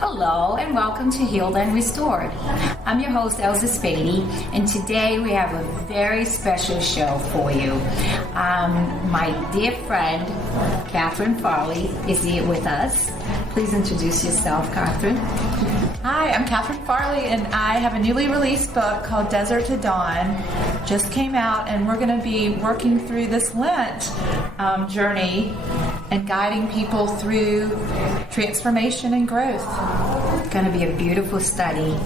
Hello and welcome to Healed and Restored. I'm your host, Elza Spaedy, and today we have a very special show for you. My dear friend, Catherine Farley, is here with us. Please introduce yourself, Catherine. Hi, I'm Catherine Farley, and I have a newly released book called Desert to Dawn. Just came out, and we're going to be working through this Lent journey and guiding people through transformation and growth. It's going to be a beautiful study,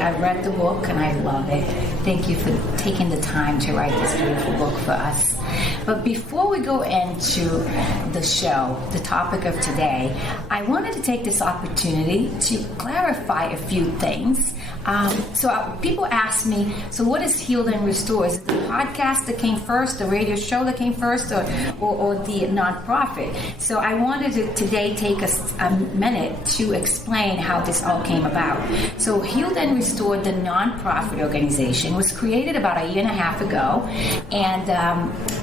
I read the book and I love it. Thank you for taking the time to write this beautiful book for us. But before we go into the show, the topic of today, I wanted to take this opportunity to clarify a few things. People ask me, so what is Healed and Restored? Is it the podcast that came first, the radio show that came first, or the nonprofit? So I wanted to today take a minute to explain how this all came about. So Healed and Restored, the nonprofit organization, was created about a year and a half ago, and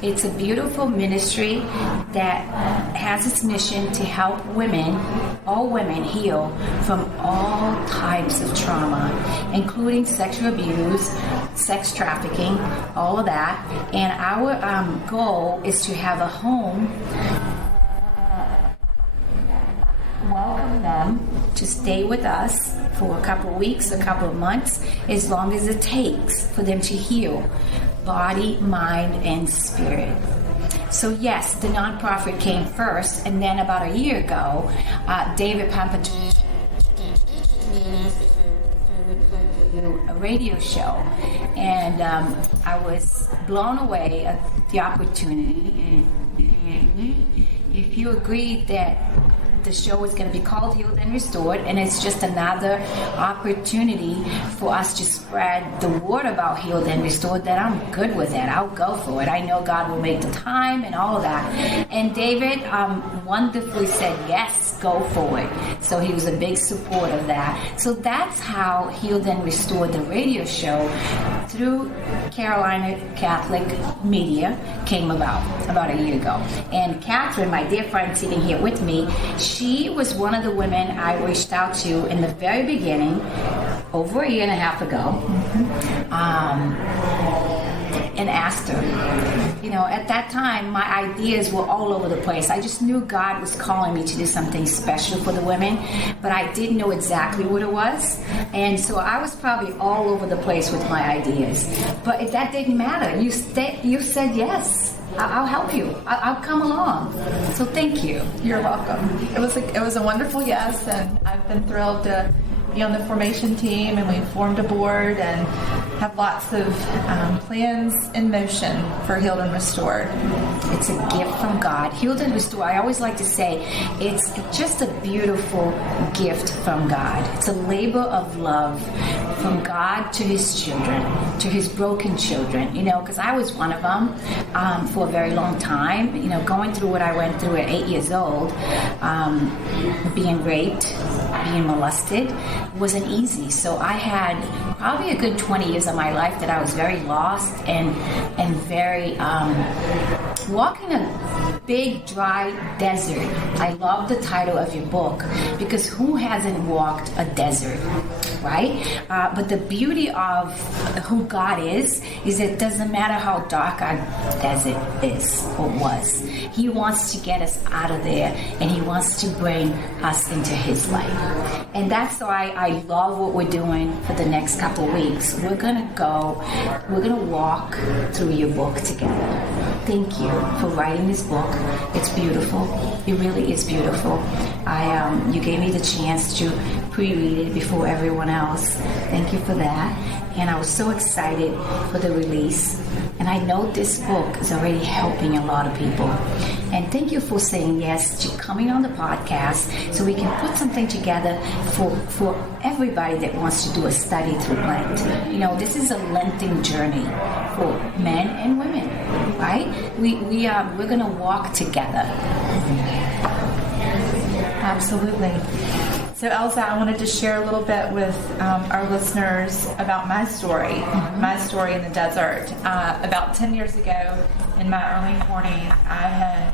it's a beautiful ministry that has its mission to help all women heal from all types of trauma, including sexual abuse, sex trafficking, all of that. And our goal is to have a home, welcome them to stay with us for a couple of weeks, a couple of months, as long as it takes for them to heal body, mind, and spirit. So yes, the nonprofit came first, and then about a year ago, David Pampagino, a radio show, and I was blown away at the opportunity. And if you agreed that the show is going to be called Healed and Restored, and it's just another opportunity for us to spread the word about Healed and Restored, that I'm good with that. I'll go for it. I know God will make the time and all of that. And David wonderfully said, yes, go for it. So he was a big support of that. So that's how Healed and Restored, the radio show, through Carolina Catholic Media, came about a year ago. And Catherine, my dear friend sitting here with me, she was one of the women I reached out to in the very beginning, over a year and a half ago, and asked her. You know, at that time, my ideas were all over the place. I just knew God was calling me to do something special for the women, but I didn't know exactly what it was. And so I was probably all over the place with my ideas. But that didn't matter. You said yes. I'll help you. I'll come along. So thank you. You're welcome. It was a wonderful yes, and I've been thrilled to be on the formation team, and we've formed a board and have lots of plans in motion for Healed and Restored. It's a gift from God. Healed and Restored, I always like to say, it's just a beautiful gift from God. It's a labor of love from God to His children, to His broken children, because I was one of them for a very long time, going through what I went through at 8 years old, being raped, being molested. It wasn't easy. So I had probably a good 20 years of my life that I was very lost and very walking a big dry desert. I love the title of your book, because who hasn't walked a desert, right? But the beauty of who God is it doesn't matter how dark our desert is or was. He wants to get us out of there, and He wants to bring us into His light. And that's why I love what we're doing for the next couple of weeks. We're going to walk through your book together. Thank you for writing this book. It's beautiful. It really is beautiful. You gave me the chance to pre-read it before everyone else. Thank you for that. And I was so excited for the release. And I know this book is already helping a lot of people. And thank you for saying yes to coming on the podcast so we can put something together for everybody that wants to do a study through Lent. This is a Lenten journey for men and women, right? We're going to walk together. Absolutely. So Elza, I wanted to share a little bit with our listeners about my story in the desert. About 10 years ago, in my early 40s, I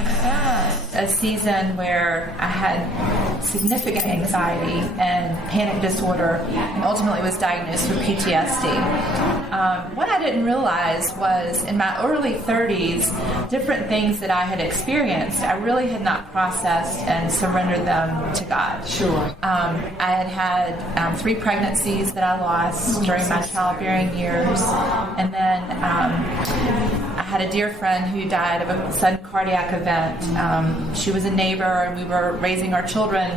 had a season where I had significant anxiety and panic disorder, and ultimately was diagnosed with PTSD. What I didn't realize was in my early 30s, different things that I had experienced, I really had not processed and surrendered them to God. Sure. I had 3 pregnancies that I lost during my childbearing years, and then I had a dear friend who died of a sudden cardiac event. She was a neighbor, and we were raising our children,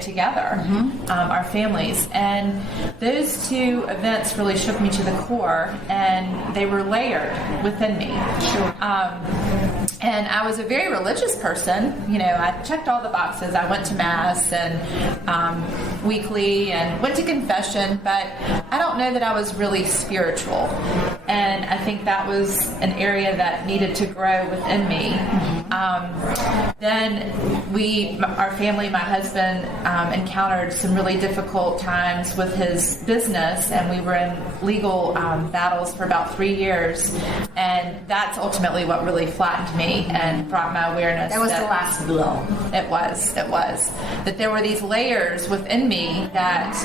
together, our families. And those 2 events really shook me to the core, and they were layered within me. Sure. And I was a very religious person. I checked all the boxes. I went to Mass and weekly and went to confession, but I don't know that I was really spiritual. And I think that was an area that needed to grow within me. Then our family, my husband, encountered some really difficult times with his business, and we were in legal battles for about 3 years. And that's ultimately what really flattened me and brought my awareness. That was the last blow. It was. That there were these layers within me that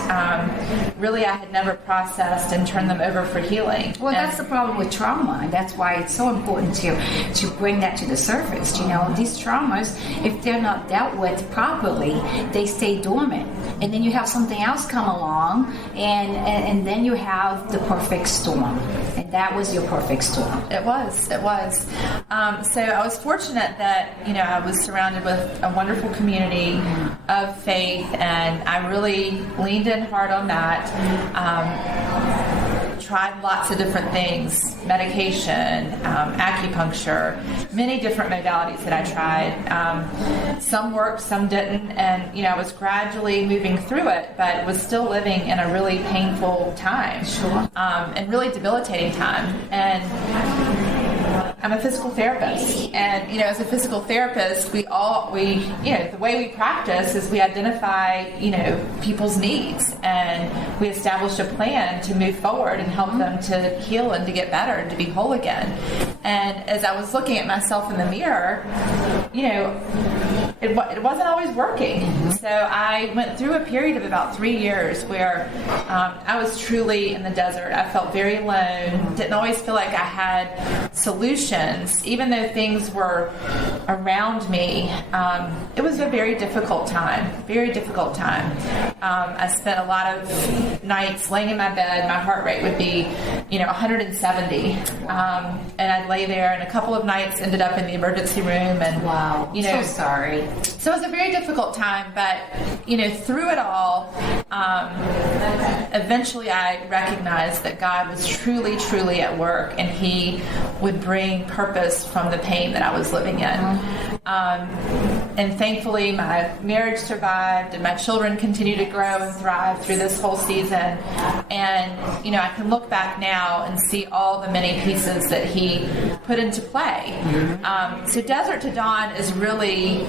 really I had never processed and turned them over for healing. Well, that's the problem with trauma, and that's why it's so important to bring that to the surface. These traumas, if they're not dealt with properly, they stay dormant. And then you have something else come along, and then you have the perfect storm. And that was your perfect storm. It was. So I was fortunate that, I was surrounded with a wonderful community of faith, and I really leaned in hard on that. Tried lots of different things, medication, acupuncture, many different modalities that I tried. Some worked, some didn't, and I was gradually moving through it, but was still living in a really painful time. Sure. And really debilitating time. And I'm a physical therapist, and as a physical therapist, the way we practice is we identify people's needs, and we establish a plan to move forward and help them to heal and to get better and to be whole again. And as I was looking at myself in the mirror, it wasn't always working. So I went through a period of about 3 years where I was truly in the desert. I felt very alone, didn't always feel like I had solutions, even though things were around me. It was a very difficult time, I spent a lot of nights laying in my bed. My heart rate would be 170, and I'd lay there, and a couple of nights ended up in the emergency room. And wow, so sorry. So it was a very difficult time, but through it all, eventually I recognized that God was truly, truly at work, and He would bring purpose from the pain that I was living in. And thankfully, my marriage survived, and my children continue to grow and thrive through this whole season. And I can look back now and see all the many pieces that He put into play. So Desert to Dawn is really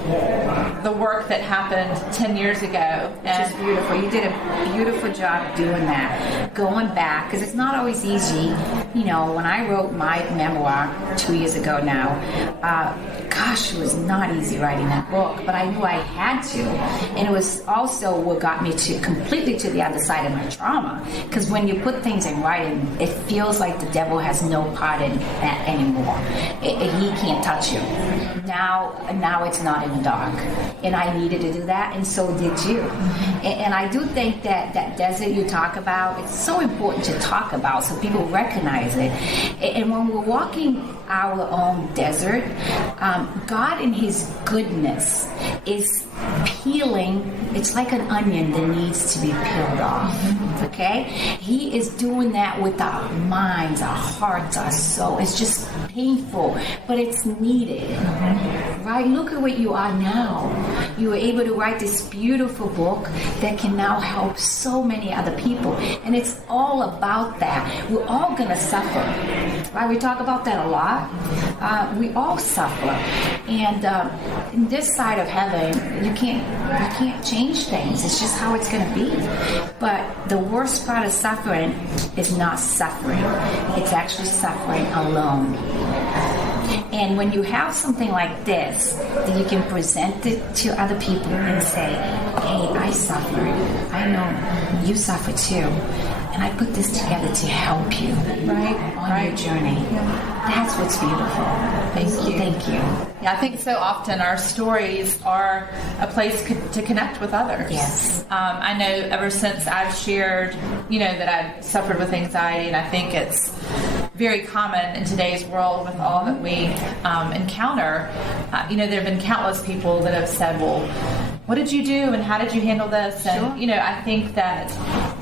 the work that happened 10 years ago. Which is beautiful. You did a beautiful job doing that. Going back, because it's not always easy. When I wrote my memoir 2 years ago now, it was not easy writing that book, but I knew I had to. And it was also what got me completely to the other side of my trauma. Because when you put things in writing, it feels like the devil has no part in that anymore. He can't touch you. Now it's not in the dark. And I needed to do that, and so did you. And I do think that desert you talk about, it's so important to talk about so people recognize it. And when we're walking our own desert, God in His goodness is peeling. It's like an onion that needs to be peeled off. Okay? He is doing that with our minds, our hearts, our soul. It's just painful, but it's needed. Right? Look at what you are now. You were able to write this beautiful book that can now help so many other people. And it's all about that. We're all going to suffer. Right? We talk about that a lot. We all suffer. And in this side of heaven, you can't change things. It's just how it's going to be. But the worst part of suffering is not suffering. It's actually suffering alone. And when you have something like this, then you can present it to other people and say, hey, I suffered. I know you suffer too. And I put this together to help you on your journey. That's what's beautiful. Thank you. Yeah, I think so often our stories are a place to connect with others. Yes. I know ever since I've shared, that I've suffered with anxiety, and I think it's very common in today's world with all that we encounter. There have been countless people that have said, well, what did you do and how did you handle this? And, Sure. I think that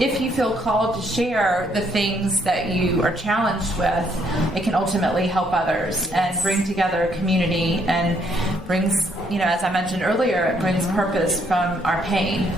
if you feel called to share the things that you are challenged with, it can ultimately help others and bring together a community and brings, as I mentioned earlier, it brings purpose from our pain.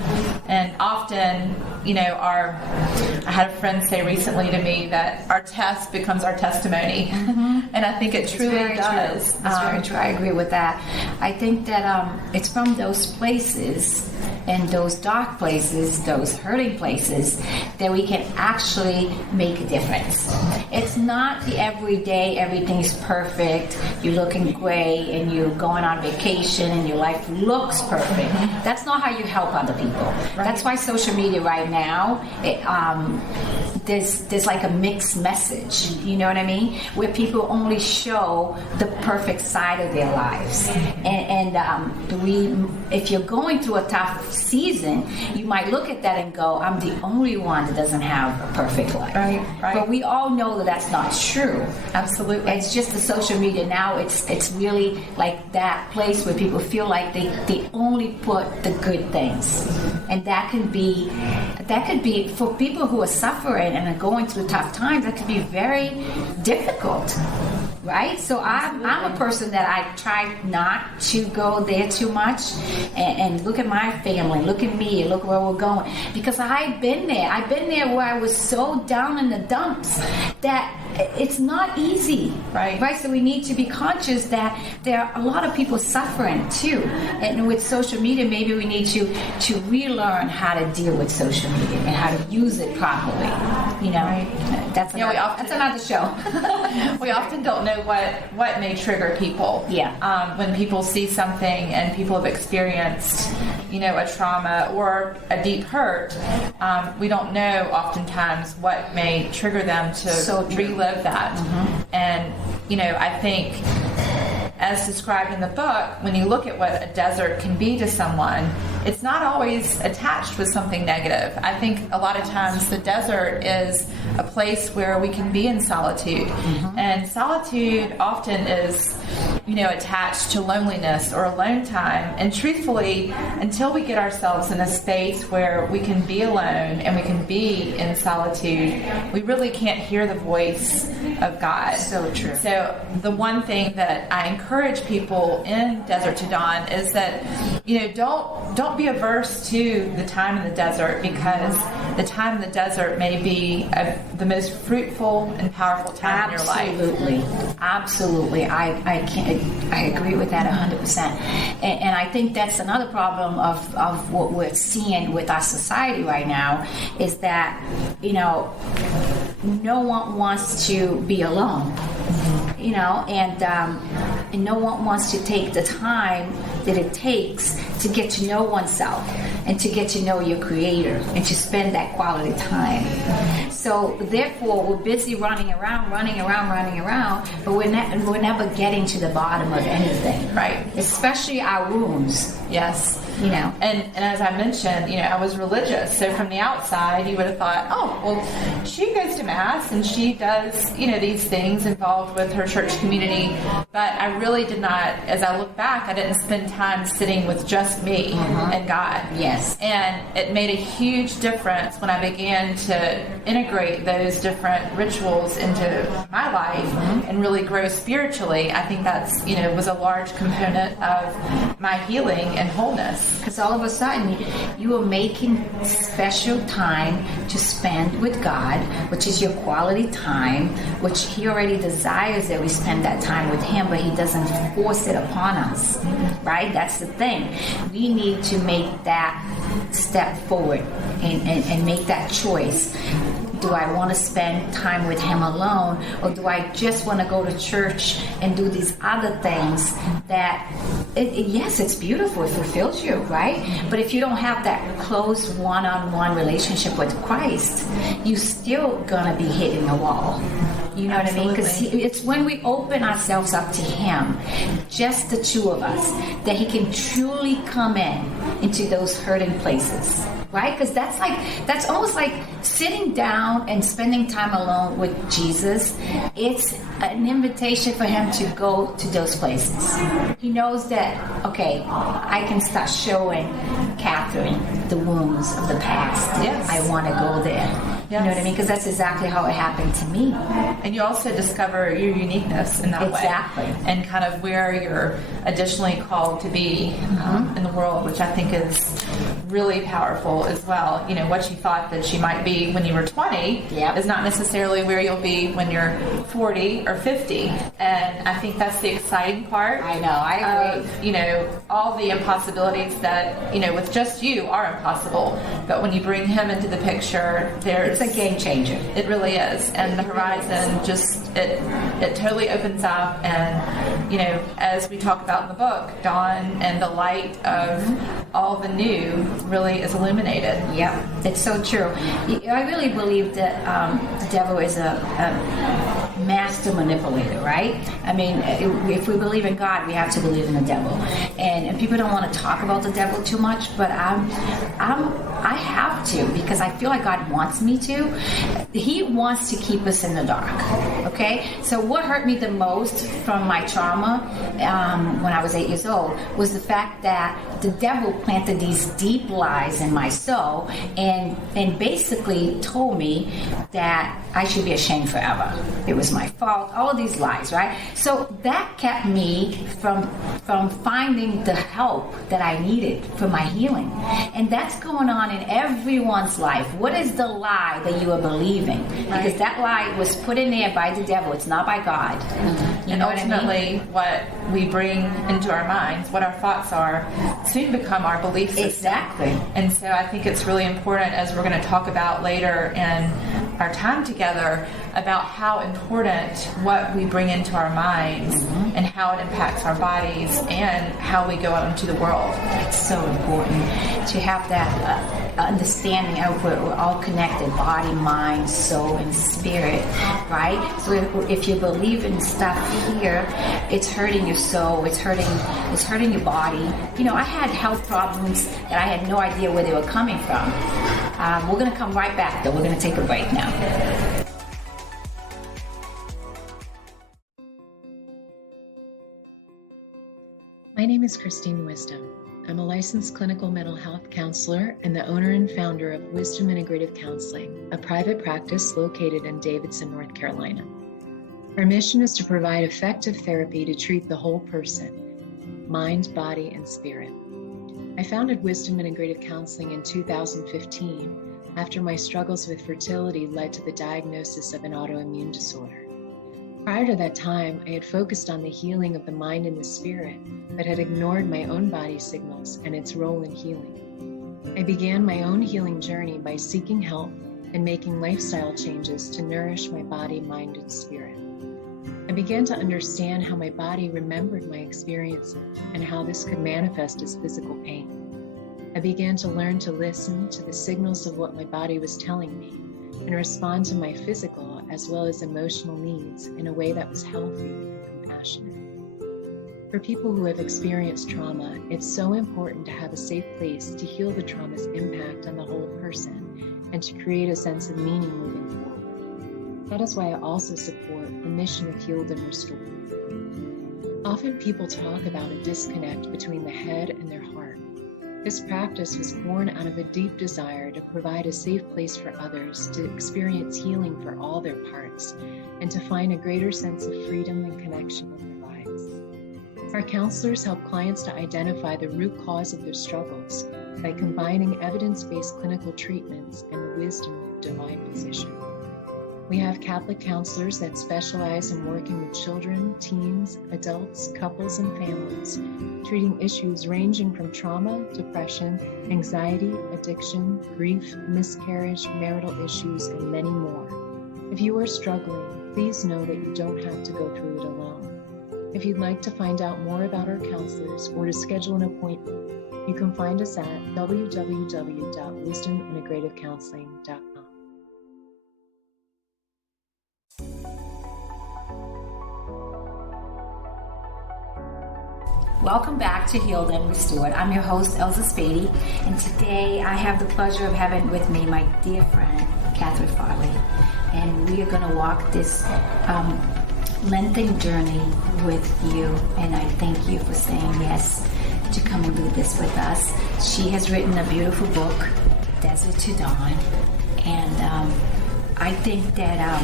And often, I had a friend say recently to me that our test becomes our testimony. And I think it truly does. That's very true. I agree with that. I think that it's from those places and those dark places, those hurting places, that we can actually make a difference. It's not the everyday, everything's perfect, you're looking great and you're going on vacation and your life looks perfect. That's not how you help other people. Right. That's why social media right now, there's like a mixed message, you know what I mean? Where people only show the perfect side of their lives. If you're going through a tough season, you might look at that and go, I'm the only one that doesn't have a perfect life. Right. But we all know that that's not true. Absolutely. It's just the social media now, it's really like that place where people feel like they only put the good things. And that could be for people who are suffering and are going through tough times, that could be very difficult. Right? So I'm a person that I try not to go there too much and look at my family, look at me, look where we're going. Because I've been there. I've been there where I was so down in the dumps that it's not easy. Right? So we need to be conscious that there are a lot of people suffering too. And with social media, maybe we need to relearn how to deal with social media and how to use it properly. Right. That's another show. We often don't know what may trigger people. When people see something and people have experienced, a trauma or a deep hurt, we don't know oftentimes what may trigger them to relive that. And, I think, as described in the book, when you look at what a desert can be to someone, it's not always attached with something negative. I think a lot of times the desert is a place where we can be in solitude. And solitude often is, attached to loneliness or alone time. And truthfully, until we get ourselves in a space where we can be alone and we can be in solitude, we really can't hear the voice of God. So true. So the one thing that I encourage people in Desert to Dawn is that, don't be averse to the time in the desert, because the time in the desert may be the most fruitful and powerful time in your life. Absolutely. I agree with that 100%. And I think that's another problem of what we're seeing with our society right now, is that, no one wants to be alone. And no one wants to take the time that it takes to get to know oneself and to get to know your creator and to spend that quality time. So therefore, we're busy running around, but we're never getting to the bottom of anything. Right. Especially our wounds. Yes. And as I mentioned, I was religious. So from the outside, you would have thought, oh, well, she goes to Mass and she does, these things involved with her church community. But I really did not, as I look back, I didn't spend time sitting with just me and God. Yes. And it made a huge difference when I began to integrate those different rituals into my life and really grow spiritually. I think that's, was a large component of my healing and wholeness. Because all of a sudden, you are making special time to spend with God, which is your quality time, which He already desires that we spend that time with Him, but He doesn't force it upon us, right? That's the thing. We need to make that step forward and make that choice. Do I want to spend time with him alone? Or do I just want to go to church and do these other things that, yes, it's beautiful. It fulfills you, right? But if you don't have that close one-on-one relationship with Christ, you're still going to be hitting a wall. You know what I mean? Because it's when we open ourselves up to him, just the two of us, that he can truly come into those hurting places. Right? Because that's almost like sitting down and spending time alone with Jesus. It's an invitation for him to go to those places. He knows that, okay, I can start showing Catherine the wounds of the past. Yes. I want to go there. Yes. You know what I mean? Because that's exactly how it happened to me. And you also discover your uniqueness in that way. Exactly. And kind of where you're additionally called to be in the world, which I think is really powerful as well. You know, what you thought that you might be when you were 20 is not necessarily where you'll be when you're 40 or 50. And I think that's the exciting part. I know, I agree. You know, all the impossibilities that, you know, with just you are impossible. But when you bring him into the picture, it's a game changer. It really is. And the horizon just, it totally opens up. And, you know, as we talk about in the book, dawn and the light of all the new really is illuminated. Yeah, it's so true. I really believe that the devil is a master manipulator, right? I mean, if we believe in God, we have to believe in the devil. And people don't want to talk about the devil too much, but I have to, because I feel like God wants me to. He wants to keep us in the dark. Okay? So what hurt me the most from my trauma when I was 8 years old was the fact that the devil planted these deep lies in my soul and basically told me that I should be ashamed forever. It was my fault, all of these lies, right? So that kept me from finding the help that I needed for my healing. And that's going on in everyone's life. What is the lie that you are believing? Right. Because that lie was put in there by the devil. It's not by God. You know, ultimately, what we bring into our minds, what our thoughts are, soon become our belief system. Exactly. And so I think it's really important, as we're going to talk about later in our time together, about how important what we bring into our minds and how it impacts our bodies and how we go out into the world. It's so important to have that understanding of we're all connected: body, mind, soul, and spirit, right? So if you believe in stuff here, it's hurting your soul, it's hurting your body. You know, I had health problems that I had no idea where they were coming from. We're going to come right back, though. We're going to take a break now. My name is Christine Wisdom. I'm a licensed clinical mental health counselor and the owner and founder of Wisdom Integrative Counseling, a private practice located in Davidson, North Carolina. Our mission is to provide effective therapy to treat the whole person, mind, body, and spirit. I founded Wisdom Integrative Counseling in 2015 after my struggles with fertility led to the diagnosis of an autoimmune disorder. Prior to that time, I had focused on the healing of the mind and the spirit, but had ignored my own body signals and its role in healing. I began my own healing journey by seeking help and making lifestyle changes to nourish my body, mind, and spirit. I began to understand how my body remembered my experiences and how this could manifest as physical pain. I began to learn to listen to the signals of what my body was telling me and respond to my physical as well as emotional needs in a way that was healthy and compassionate. For people who have experienced trauma, it's so important to have a safe place to heal the trauma's impact on the whole person and to create a sense of meaning moving forward. That is why I also support the mission of Healed and Restored. Often people talk about a disconnect between the head and their heart. This practice was born out of a deep desire to provide a safe place for others to experience healing for all their parts and to find a greater sense of freedom and connection in their lives. Our counselors help clients to identify the root cause of their struggles by combining evidence-based clinical treatments and the wisdom of divine position. We have Catholic counselors that specialize in working with children, teens, adults, couples, and families, treating issues ranging from trauma, depression, anxiety, addiction, grief, miscarriage, marital issues, and many more. If you are struggling, please know that you don't have to go through it alone. If you'd like to find out more about our counselors or to schedule an appointment, you can find us at www.wisdomintegrativecounseling.com. Welcome back to Healed and Restored. I'm your host, Elza Spaedy, and today I have the pleasure of having with me my dear friend, Catherine Farley, and we are going to walk this lengthy journey with you, and I thank you for saying yes to come and do this with us. She has written a beautiful book, Desert to Dawn, and I think that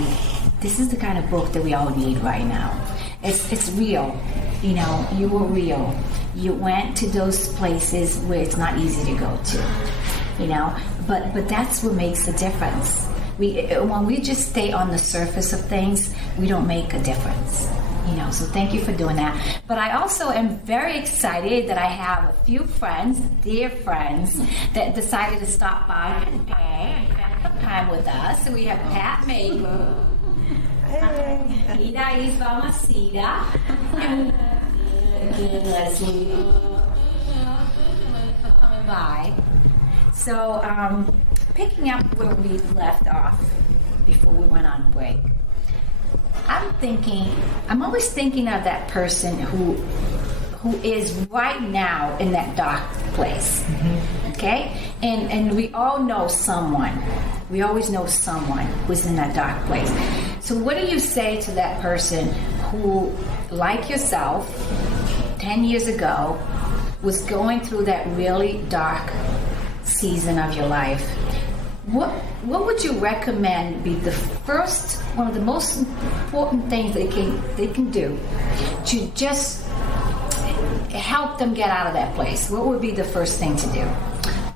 this is the kind of book that we all need right now. It's real. You know, you were real. You went to those places where it's not easy to go to, you know, but that's what makes the difference. When we just stay on the surface of things, we don't make a difference, you know, so thank you for doing that. But I also am very excited that I have a few friends, dear friends, that decided to stop by today and spend some time with us. So we have Pat Mabel. Ida is Valmacida. Leslie. Coming by. So, picking up where we left off before we went on break, I'm always thinking of that person who is right now in that dark place. Okay? And we all know someone. We always know someone who's in that dark place. So what do you say to that person who, like yourself, 10 years ago, was going through that really dark season of your life? What would you recommend be one of the most important things they can do to just help them get out of that place? What would be the first thing to do?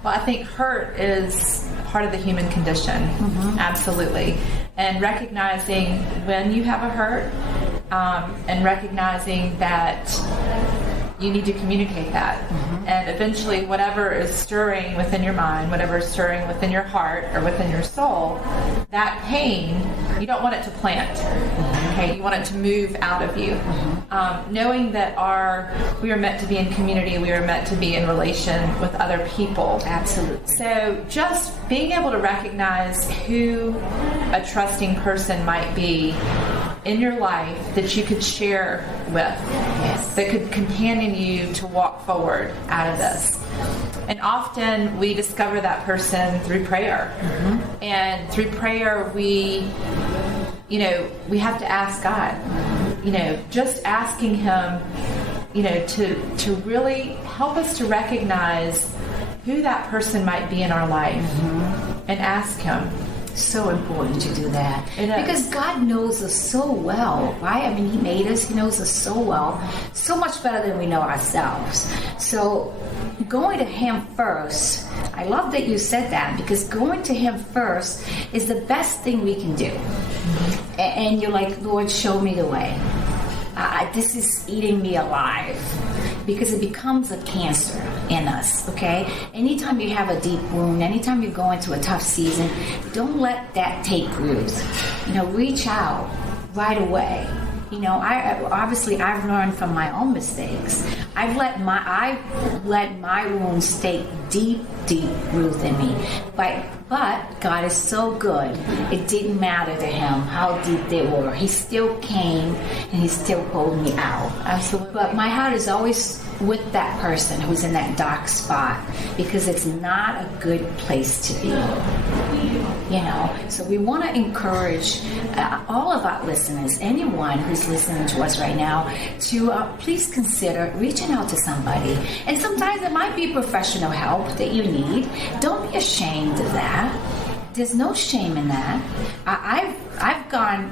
Well, I think hurt is part of the human condition, absolutely. And recognizing when you have a hurt, and recognizing that you need to communicate that. And eventually whatever is stirring within your mind, whatever is stirring within your heart or within your soul, that pain, you don't want it to plant. Okay, you want it to move out of you. Knowing that we are meant to be in community, we are meant to be in relation with other people. Absolutely. So just being able to recognize who a trusting person might be in your life that you could share with, that could companion you to walk forward out of this. And often we discover that person through prayer. And through prayer we have to ask God, just asking Him, to really help us to recognize who that person might be in our life and ask Him. So important to do that. Because God knows us so well, right? I mean, He made us, He knows us so well, so much better than we know ourselves. So going to Him first, I love that you said that, because going to Him first is the best thing we can do. And you're like, Lord, show me the way. This is eating me alive, because it becomes a cancer in us, okay? Anytime you have a deep wound, anytime you go into a tough season, don't let that take root. Reach out right away. I've learned from my own mistakes. I've let my wounds take deep root in me. But God is so good. It didn't matter to Him how deep they were. He still came and He still pulled me out. Absolutely. But my heart is always with that person who's in that dark spot, because it's not a good place to be. So we want to encourage all of our listeners, anyone who's listening to us right now, to please consider reaching out to somebody. And sometimes it might be professional help that you need. Don't be ashamed of that. There's no shame in that. I've gone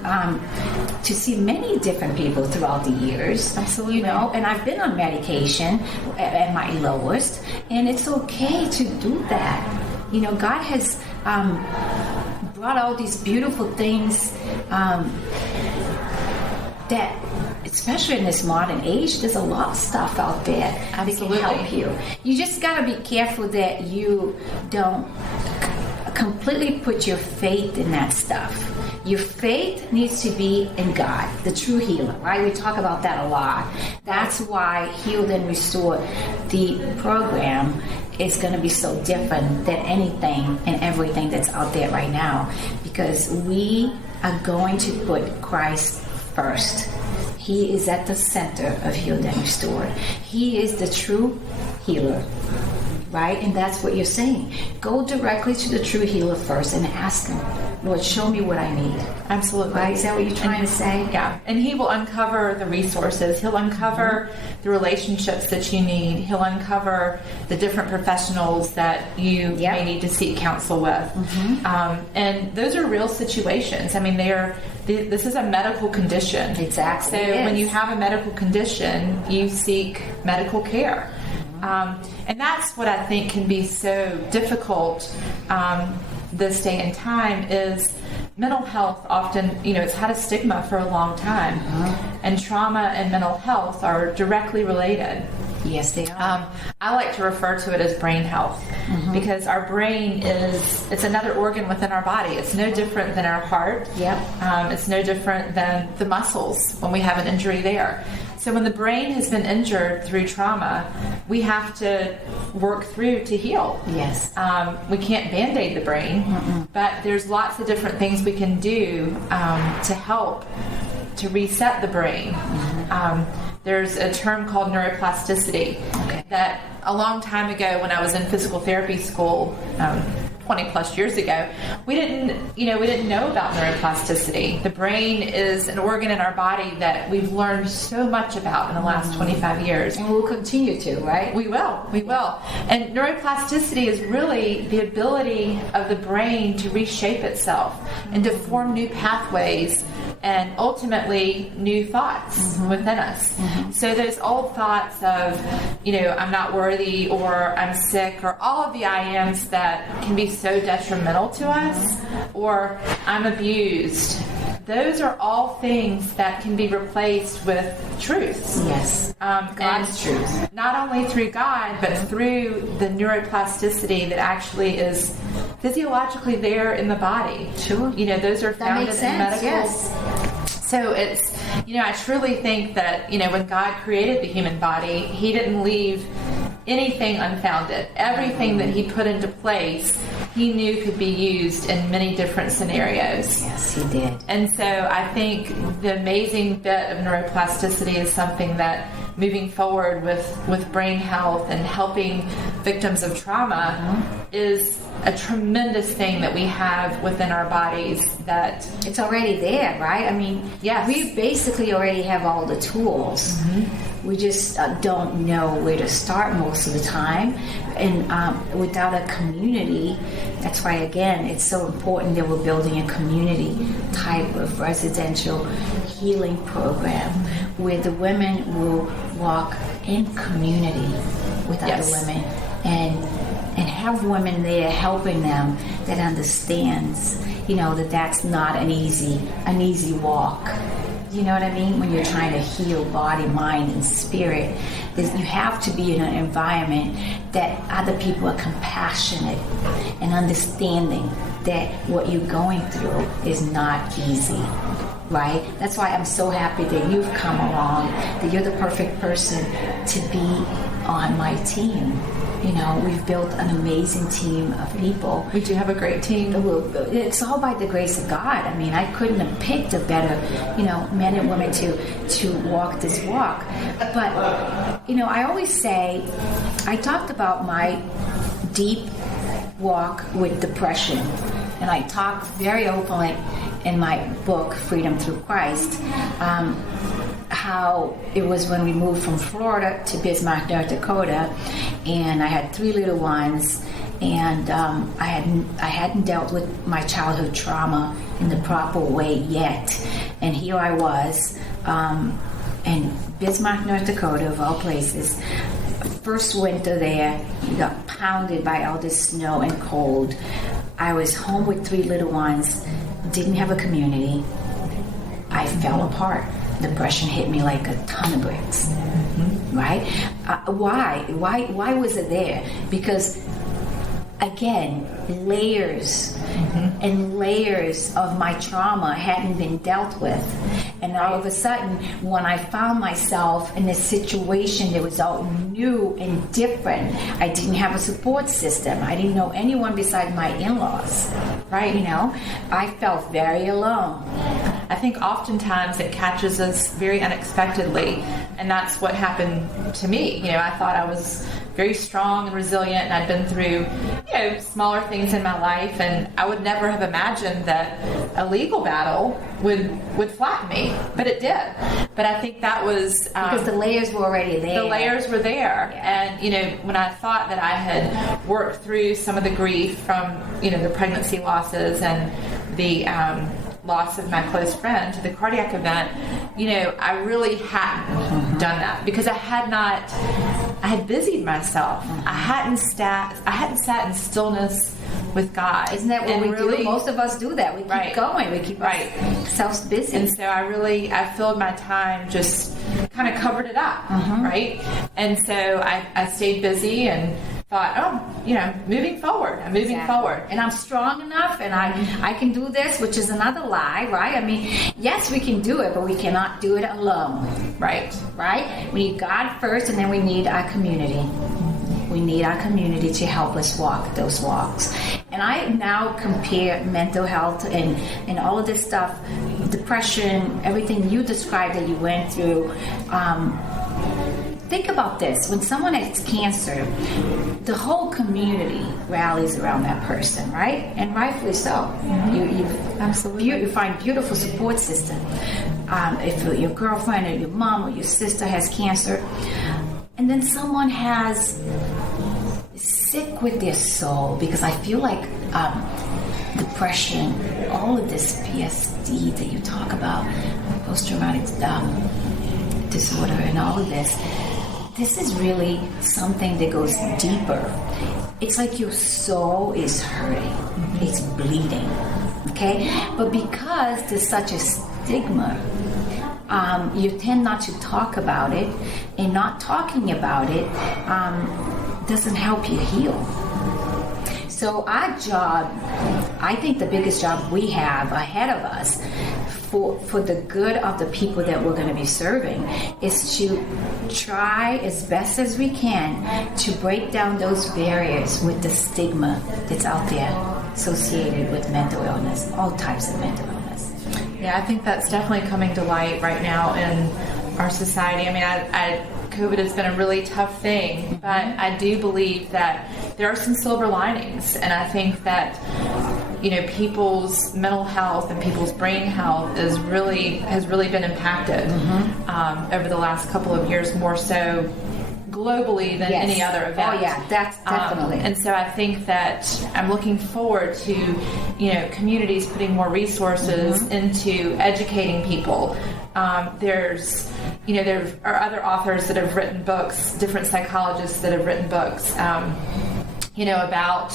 to see many different people throughout the years. Absolutely. And I've been on medication at my lowest, and it's okay to do that. God has brought all these beautiful things that, especially in this modern age, there's a lot of stuff out there Absolutely. that can help you. You just got to be careful that you don't completely put your faith in that stuff. Your faith needs to be in God, the true healer, right? We talk about that a lot. That's why Healed and Restored, the program, is going to be so different than anything and everything that's out there right now, because we are going to put Christ first. He is at the center of Healed and Restored. He is the true healer, right? And that's what you're saying. Go directly to the true healer first and ask him, Lord, show me what I need. Absolutely. Right? Is that what you're trying to say? Yeah. And he will uncover the resources. He'll uncover the relationships that you need. He'll uncover the different professionals that you may need to seek counsel with. And those are real situations. I mean, this is a medical condition. Exactly. So when you have a medical condition, you seek medical care. And that's what I think can be so difficult this day and time is mental health often, it's had a stigma for a long time. And trauma and mental health are directly related. Yes, they are. I like to refer to it as brain health because our brain it's another organ within our body. It's no different than our heart. It's no different than the muscles when we have an injury there. So when the brain has been injured through trauma, we have to work through to heal. Yes. We can't Band-Aid the brain, but there's lots of different things we can do to help to reset the brain. There's a term called neuroplasticity that a long time ago when I was in physical therapy school, 20 plus years ago, we didn't know about neuroplasticity. The brain is an organ in our body that we've learned so much about in the last 25 years. And we'll continue to, right? We will. And neuroplasticity is really the ability of the brain to reshape itself and to form new pathways and ultimately new thoughts within us. So those old thoughts of, I'm not worthy or I'm sick or all of the I ams that can be so detrimental to us, or I'm abused, those are all things that can be replaced with truths. Yes. God's truth. Not only through God, but through the neuroplasticity that actually is physiologically there in the body. Sure. Those are That found makes in sense, medical. yes. So it's, I truly think that, when God created the human body, he didn't leave anything unfounded. Everything that he put into place, he knew could be used in many different scenarios. Yes, he did. And so I think the amazing bit of neuroplasticity is something that moving forward with brain health and helping victims of trauma is a tremendous thing that we have within our bodies that... It's already there, right? I mean, yes. We basically already have all the tools. We just don't know where to start most of the time. And without a community, that's why, again, it's so important that we're building a community type of residential healing program where the women will walk in community with other women and have women there helping them that understands, that that's not an easy walk. You know what I mean? When you're trying to heal body, mind, and spirit, you have to be in an environment that other people are compassionate and understanding that what you're going through is not easy, right? That's why I'm so happy that you've come along, that you're the perfect person to be on my team. We've built an amazing team of people. We do have a great team. It's all by the grace of God. I mean, I couldn't have picked a better, men and women to walk this walk. But, I always say, I talked about my deep walk with depression. And I talk very openly in my book, Freedom Through Christ, how it was when we moved from Florida to Bismarck, North Dakota, and I had 3 little ones, and I hadn't dealt with my childhood trauma in the proper way yet. And here I was in Bismarck, North Dakota, of all places. First winter there, you got pounded by all this snow and cold. I was home with 3 little ones, didn't have a community. I fell apart. Depression hit me like a ton of bricks. Right? Why was it there? Because, again, layers and layers of my trauma hadn't been dealt with. And all of a sudden, when I found myself in a situation that was all new and different, I didn't have a support system. I didn't know anyone besides my in-laws, right? You know, I felt very alone. I think oftentimes it catches us very unexpectedly, and that's what happened to me. You know, I thought I was very strong and resilient, and I'd been through, you know, smaller things in my life, and I would never have imagined that a legal battle would flatten me, but it did. But I think that was because the layers were already there. The layers were there, and you know, when I thought that I had worked through some of the grief from, you know, the pregnancy losses and the loss of my close friend to the cardiac event, you know, I really hadn't done that because I had busied myself. I hadn't sat in stillness with God. Isn't that what we do? Most of us do that. We keep going. We keep ourselves busy. And so I filled my time, just kind of covered it up, right? And so I stayed busy and thought, oh, you know, moving forward. I'm moving forward. And I'm strong enough and I can do this, which is another lie, right? I mean, yes, we can do it, but we cannot do it alone. Right. Right? We need God first, and then we need our community. We need our community to help us walk those walks. And I now compare mental health and all of this stuff, depression, everything you described that you went through. Think about this. When someone has cancer, the whole community rallies around that person, right? And rightfully so. You find beautiful support system. If your girlfriend or your mom or your sister has cancer, and then someone has sick with their soul, because I feel like depression, all of this PSD that you talk about, post-traumatic disorder and all of this is really something that goes deeper. It's like your soul is hurting. It's bleeding. Okay? But because there's such a stigma, you tend not to talk about it, and not talking about it doesn't help you heal. So our job, I think the biggest job we have ahead of us for the good of the people that we're going to be serving is to try as best as we can to break down those barriers with the stigma that's out there associated with mental illness, all types of mental illness. Yeah, I think that's definitely coming to light right now in our society. I mean, COVID has been a really tough thing, but I do believe that there are some silver linings, and I think that, you know, people's mental health and people's brain health has really been impacted over the last couple of years, more so globally than any other event. Oh yeah, that's definitely. And so I think that I'm looking forward to, you know, communities putting more resources into educating people. There are other authors that have written books, different psychologists that have written books, about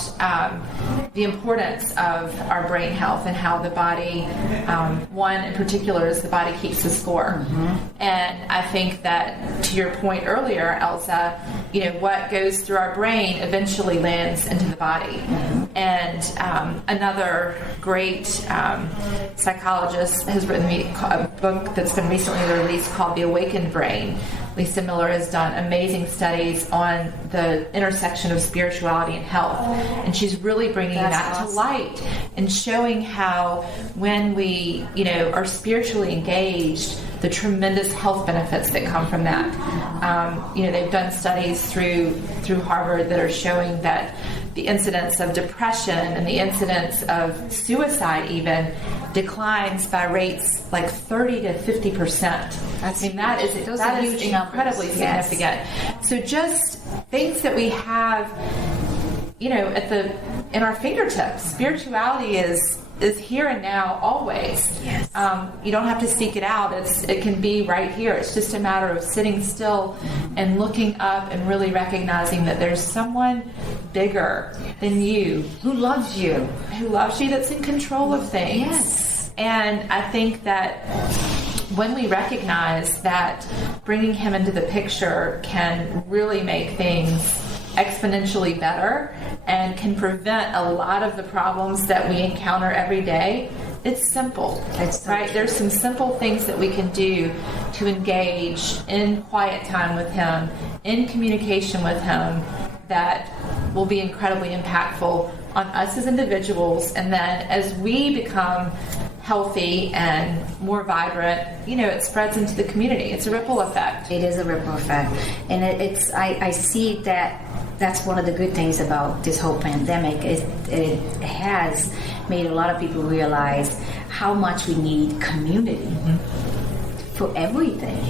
the importance of our brain health and how the body, one in particular is the body keeps the score. And I think that, to your point earlier, Elza, you know, what goes through our brain eventually lands into the body. And another great psychologist has written a book that's been recently released called The Awakened Brain. Lisa Miller has done amazing studies on the intersection of spirituality and health, and she's really bringing that to light and showing how when we, you know, are spiritually engaged, the tremendous health benefits that come from that. They've done studies through Harvard that are showing that the incidence of depression and the incidence of suicide even declines by rates like 30 to 50%. That is incredibly significant. So just things that we have, you know, in our fingertips. Spirituality is is here and now always. Yes. You don't have to seek it out. It can be right here. It's just a matter of sitting still and looking up and really recognizing that there's someone bigger than you Who loves you? that's in control of things. Yes. And I think that when we recognize that bringing him into the picture can really make things exponentially better and can prevent a lot of the problems that we encounter every day, it's simple. It's so right. true. There's some simple things that we can do to engage in quiet time with him, in communication with him, that will be incredibly impactful on us as individuals. And then as we become healthy and more vibrant, it spreads into the community. It's a ripple effect. It is a ripple effect. And I see that that's one of the good things about this whole pandemic. It has made a lot of people realize how much we need community. For everything,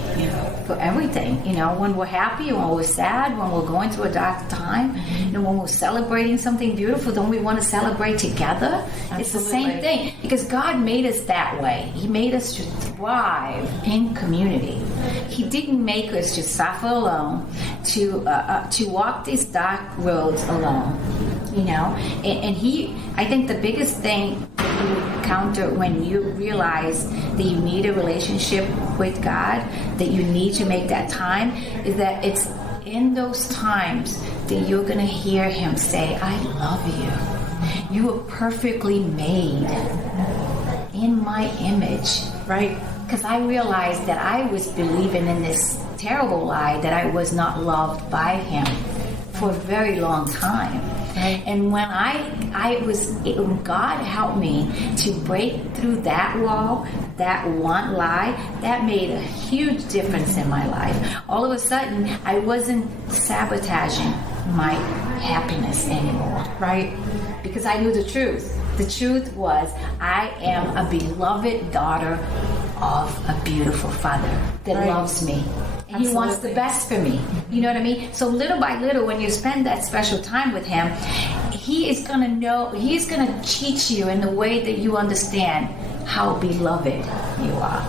for everything. When we're happy, when we're sad, when we're going through a dark time, when we're celebrating something beautiful, don't we want to celebrate together? Absolutely. It's the same thing, because God made us that way. He made us to thrive in community. He didn't make us to suffer alone, to walk these dark roads alone. I think the biggest thing that you encounter when you realize that you need a relationship with God, that you need to make that time, is that it's in those times that you're going to hear him say, I love you. You are perfectly made in my image. Right. Because I realized that I was believing in this terrible lie that I was not loved by him for a very long time. Right. And when when God helped me to break through that wall, that one lie, that made a huge difference in my life. All of a sudden, I wasn't sabotaging my happiness anymore. Right. Because I knew the truth. The truth was, I am a beloved daughter of a beautiful Father that Right. loves me. And he wants the best for me. You know what I mean? So little by little, when you spend that special time with him, he is going to know, he's going to teach you in the way that you understand how beloved you are.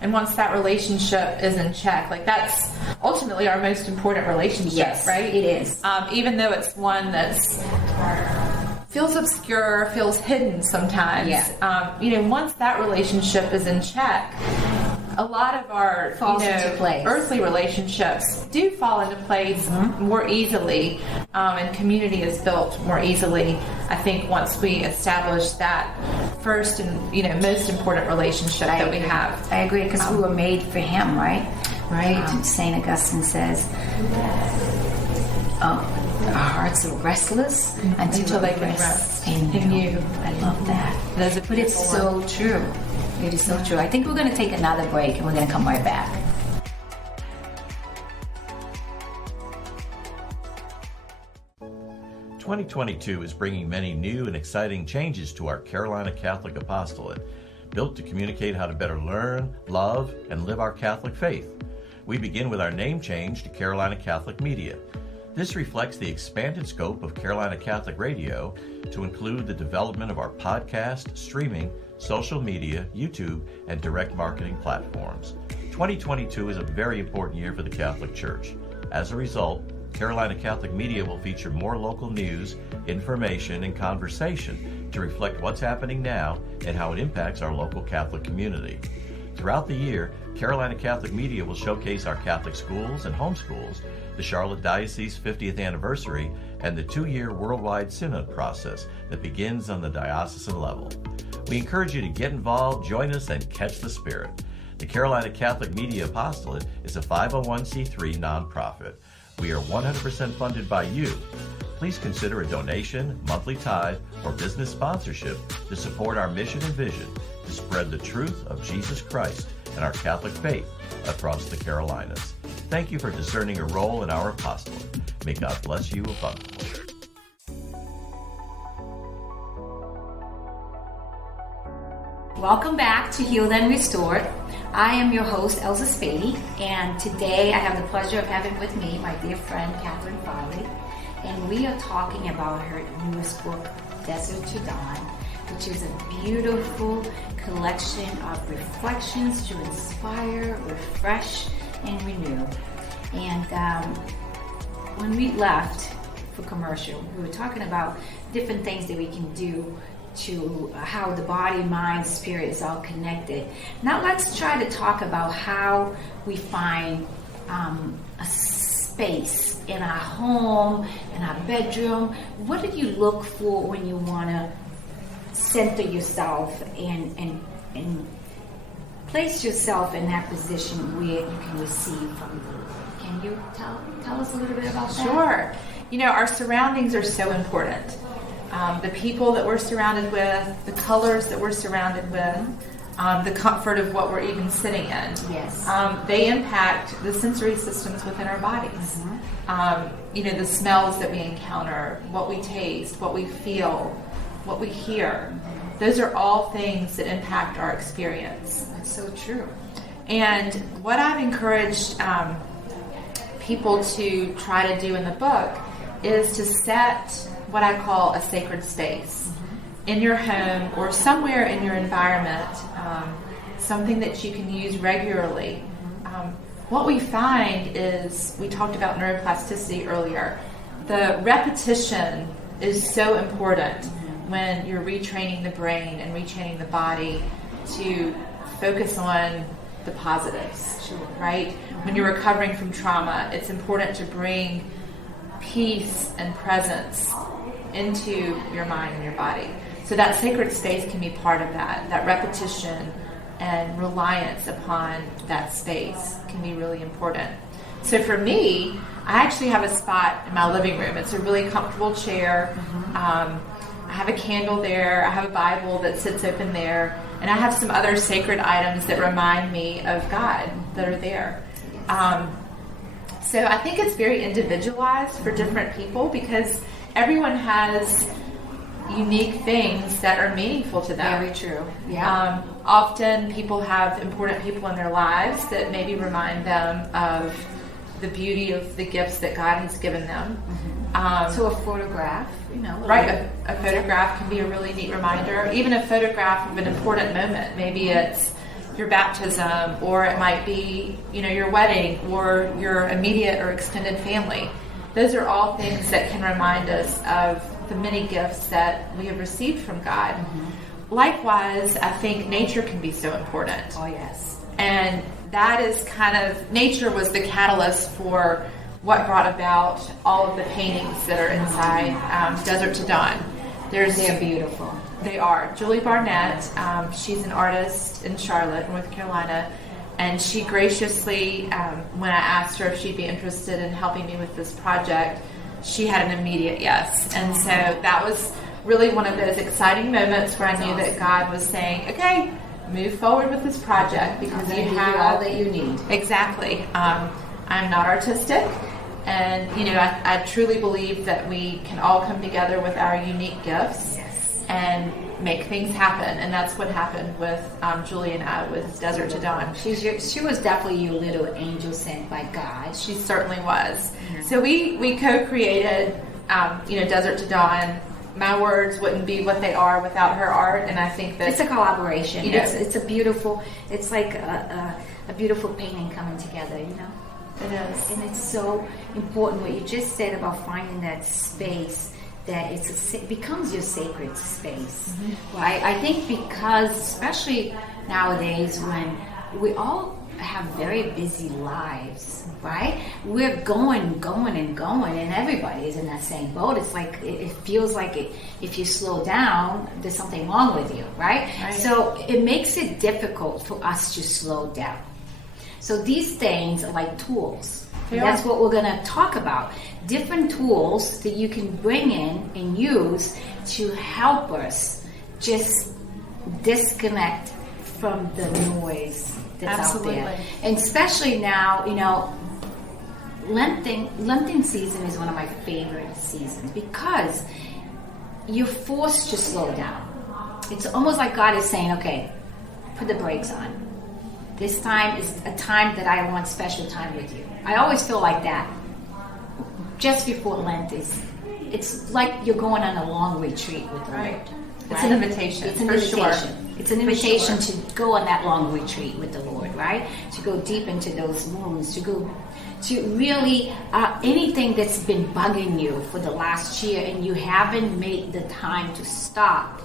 And once that relationship is in check, that's ultimately our most important relationship, Yes, right? it is. Even though it's one that's feels obscure, feels hidden sometimes. Yeah. Once that relationship is in check, a lot of our Falls into place. earthly relationships do fall into place more easily, and community is built more easily. I think once we establish that first and most important relationship that we have. I agree, because we were made for him, right? Right. St. Augustine says, our hearts are restless until they can rest in you. I love that. But it's so true. It is so true. I think we're going to take another break and we're going to come right back. – 2022 is bringing many new and exciting changes to our Carolina Catholic Apostolate, built to communicate how to better learn, love, and live our Catholic faith. We begin with our name change to Carolina Catholic Media. This reflects the expanded scope of Carolina Catholic Radio to include the development of our podcast, streaming, social media, YouTube, and direct marketing platforms. 2022 is a very important year for the Catholic Church. As a result, Carolina Catholic Media will feature more local news, information, and conversation to reflect what's happening now and how it impacts our local Catholic community. Throughout the year, Carolina Catholic Media will showcase our Catholic schools and homeschools, the Charlotte Diocese 50th anniversary, and the 2-year worldwide synod process that begins on the diocesan level. We encourage you to get involved, join us, and catch the spirit. The Carolina Catholic Media Apostolate is a 501c3 nonprofit. We are 100% funded by you. Please consider a donation, monthly tithe, or business sponsorship to support our mission and vision to spread the truth of Jesus Christ and our Catholic faith across the Carolinas. Thank you for discerning a role in our apostolate. May God bless you abundantly. Welcome back to Healed and Restored. I am your host, Elza Spaedy, and today I have the pleasure of having with me my dear friend, Catherine Farley, and we are talking about her newest book, Desert to Dawn, which is a beautiful collection of reflections to inspire, refresh, and renew. And when we left for commercial, we were talking about different things that we can do to how the body, mind, spirit is all connected. Now let's try to talk about how we find a space in our home, in our bedroom. What do you look for when you want to center yourself and place yourself in that position where you can receive from the Lord? Can you tell us a little bit about that? Sure. Our surroundings are so important. The people that we're surrounded with, the colors that we're surrounded with, the comfort of what we're even sitting in. Yes. They impact the sensory systems within our bodies. The smells that we encounter, what we taste, what we feel, what we hear. Those are all things that impact our experience. That's so true. And what I've encouraged people to try to do in the book is to set what I call a sacred space in your home or somewhere in your environment, something that you can use regularly. What we find is, we talked about neuroplasticity earlier, the repetition is so important when you're retraining the brain and retraining the body to focus on the positives, right? When you're recovering from trauma, it's important to bring peace and presence into your mind and your body. So that sacred space can be part of that repetition and reliance upon that space can be really important. So for me, I actually have a spot in my living room. It's a really comfortable chair. I have a candle there. I have a Bible that sits open there. And I have some other sacred items that remind me of God that are there. So I think it's very individualized for different people because everyone has unique things that are meaningful to them. Very true. Yeah. Often people have important people in their lives that maybe remind them of the beauty of the gifts that God has given them. So a photograph, right? A photograph can be a really neat reminder. Even a photograph of an important moment. Maybe it's your baptism, or it might be, your wedding, or your immediate or extended family. Those are all things that can remind us of the many gifts that we have received from God. Likewise, I think nature can be so important. Oh, yes. And that is nature was the catalyst for what brought about all of the paintings that are inside Desert to Dawn. They're beautiful. They are. Julie Barnett, she's an artist in Charlotte, North Carolina, and she graciously, when I asked her if she'd be interested in helping me with this project, she had an immediate yes. And so that was really one of those exciting moments where I knew that God was saying, okay, move forward with this project because you have all that you need. Exactly. I'm not artistic, and I truly believe that we can all come together with our unique gifts and make things happen, and that's what happened with Julie and I with Desert to Dawn. She was definitely your little angel sent by God. She certainly was. So we co-created, Desert to Dawn. My words wouldn't be what they are without her art, and I think that it's a collaboration. It's a beautiful. It's like a beautiful painting coming together. It is, and it's so important what you just said about finding that space. That it becomes your sacred space. Right? I think because, especially nowadays, when we all have very busy lives, right? We're going, and everybody is in that same boat. It's like it feels like if you slow down, there's something wrong with you, right? So it makes it difficult for us to slow down. So these things are like tools. That's what we're going to talk about. Different tools that you can bring in and use to help us just disconnect from the noise that's out there. And especially now, Lenten season is one of my favorite seasons because you're forced to slow down. It's almost like God is saying, okay, put the brakes on. This time is a time that I want special time with you. I always feel like that. Just before Lent it's like you're going on a long retreat with the Lord. It's an invitation. It's an for invitation. Sure. It's an invitation to go on that long retreat with the Lord, right? To go deep into those wounds, to really anything that's been bugging you for the last year and you haven't made the time to stop.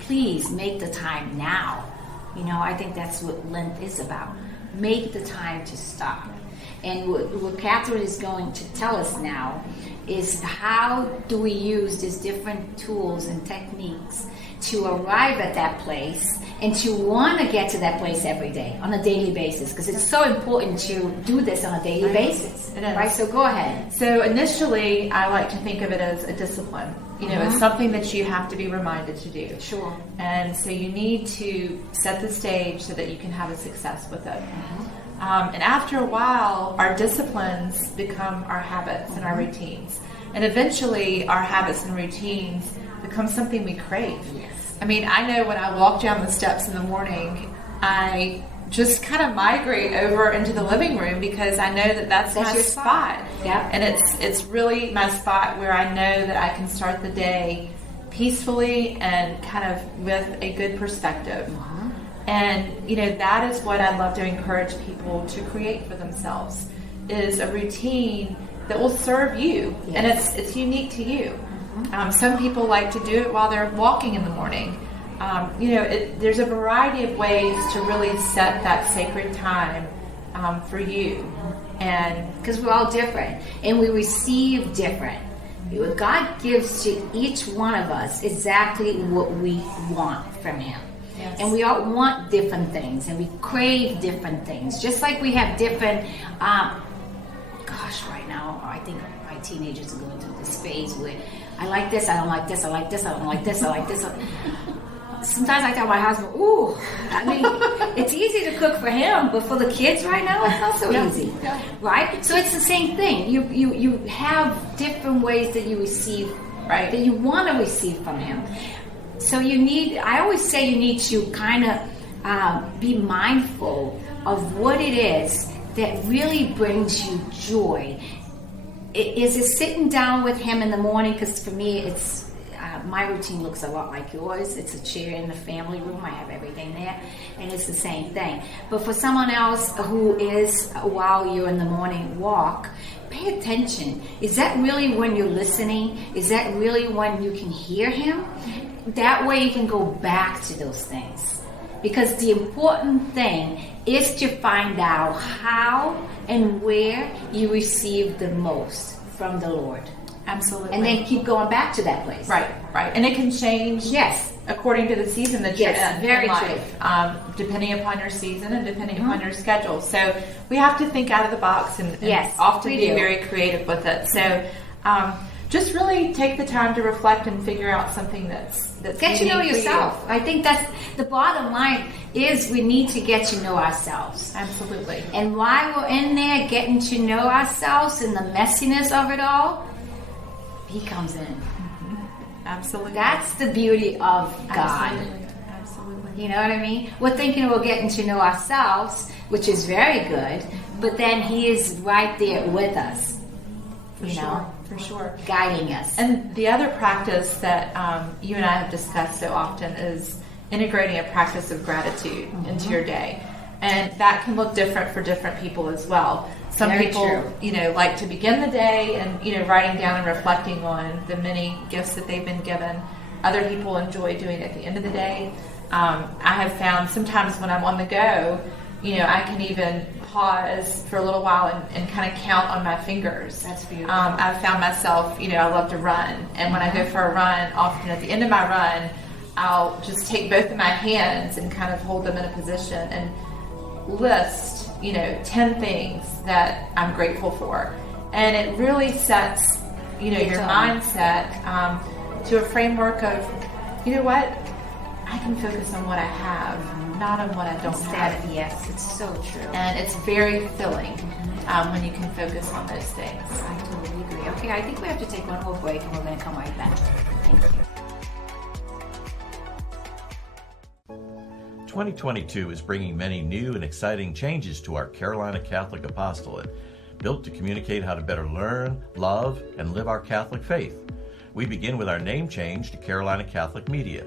Please make the time now. I think that's what Lent is about. Make the time to stop. And what Catherine is going to tell us now is how do we use these different tools and techniques to arrive at that place and to want to get to that place every day on a daily basis, because it's so important to do this on a daily basis. It is. Right? So go ahead. So initially, I like to think of it as a discipline. It's something that you have to be reminded to do. Sure. And so you need to set the stage so that you can have a success with it. And after a while, our disciplines become our habits and our routines. And eventually, our habits and routines become something we crave. Yes. I mean, I know when I walk down the steps in the morning, I just kind of migrate over into the living room because I know that that's my your spot. Yeah. And it's really my spot where I know that I can start the day peacefully and kind of with a good perspective. And, that is what I love to encourage people to create for themselves, is a routine that will serve you. Yes. And it's unique to you. Some people like to do it while they're walking in the morning. There's a variety of ways to really set that sacred time for you. And because we're all different and we receive different. God gives to each one of us exactly what we want from Him. Yes. And we all want different things and we crave different things. Just like we have different, right now, I think my teenagers are going through this phase where I like this, I don't like this, I like this, I don't like this, I like this. Sometimes I tell my husband, it's easy to cook for him, but for the kids right now, it's not so easy. Yeah. Right? So it's the same thing. You have different ways that you receive, right, that you want to receive from Him. So I always say you need to kind of be mindful of what it is that really brings you joy. Is it sitting down with Him in the morning? Because for me, it's my routine looks a lot like yours. It's a chair in the family room. I have everything there, and it's the same thing. But for someone else who is, while you're in the morning walk, pay attention. Is that really when you're listening? Is that really when you can hear Him? That way you can go back to those things. Because the important thing is to find out how and where you receive the most from the Lord. Absolutely. And then keep going back to that place. Right. And it can change according to the season that you're in. Very life, depending upon your season and depending upon your schedule. So we have to think out of the box and often be very creative with it. So just really take the time to reflect and figure out something that's get to know yourself. I think that's the bottom line, is we need to get to know ourselves. Absolutely. And while we're in there getting to know ourselves and the messiness of it all, He comes in. Absolutely. That's the beauty of God. Absolutely. You know what I mean? We're thinking we're getting to know ourselves, which is very good, but then He is right there with us. For sure. Guiding us. And the other practice that you and I have discussed so often is integrating a practice of gratitude into your day. And that can look different for different people as well. Some Very people, true. like to begin the day and, writing down and reflecting on the many gifts that they've been given. Other people enjoy doing it at the end of the day. I have found sometimes when I'm on the go, I can even pause for a little while and kind of count on my fingers. That's beautiful. I've found myself, I love to run. And when I go for a run, often at the end of my run, I'll just take both of my hands and kind of hold them in a position and list 10 things that I'm grateful for. And it really sets, your mindset to a framework of, what? I can focus on what I have, not on what I don't have. Yes, it's so true. And it's very fulfilling when you can focus on those things. I totally agree. Okay, I think we have to take one more break and we're going to come right back. Thank you. 2022 is bringing many new and exciting changes to our Carolina Catholic Apostolate, built to communicate how to better learn, love, and live our Catholic faith. We begin with our name change to Carolina Catholic Media.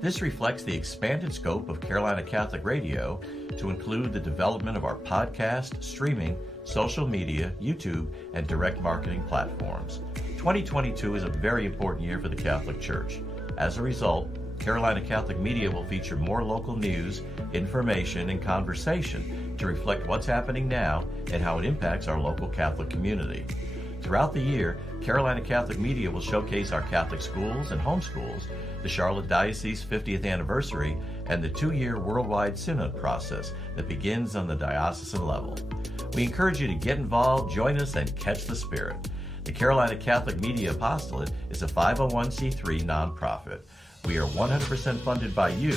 This reflects the expanded scope of Carolina Catholic Radio to include the development of our podcast, streaming, social media, YouTube, and direct marketing platforms. 2022 is a very important year for the Catholic Church. As a result, Carolina Catholic Media will feature more local news, information, and conversation to reflect what's happening now and how it impacts our local Catholic community. Throughout the year, Carolina Catholic Media will showcase our Catholic schools and homeschools, the Charlotte Diocese 50th anniversary, and the 2-year worldwide synod process that begins on the diocesan level. We encourage you to get involved, join us, and catch the spirit. The Carolina Catholic Media Apostolate is a 501c3 nonprofit. We are 100% funded by you.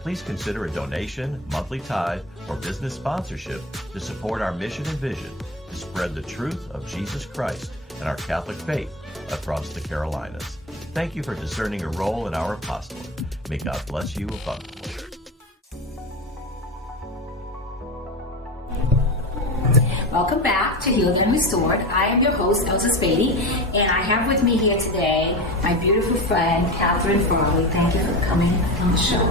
Please consider a donation, monthly tithe, or business sponsorship to support our mission and vision to spread the truth of Jesus Christ and our Catholic faith across the Carolinas. Thank you for discerning a role in our apostolate. May God bless you abundantly. Welcome back to Healed and Restored. I am your host, Elza Spaedy, and I have with me here today my beautiful friend, Catherine Farley. Thank you for coming on the show.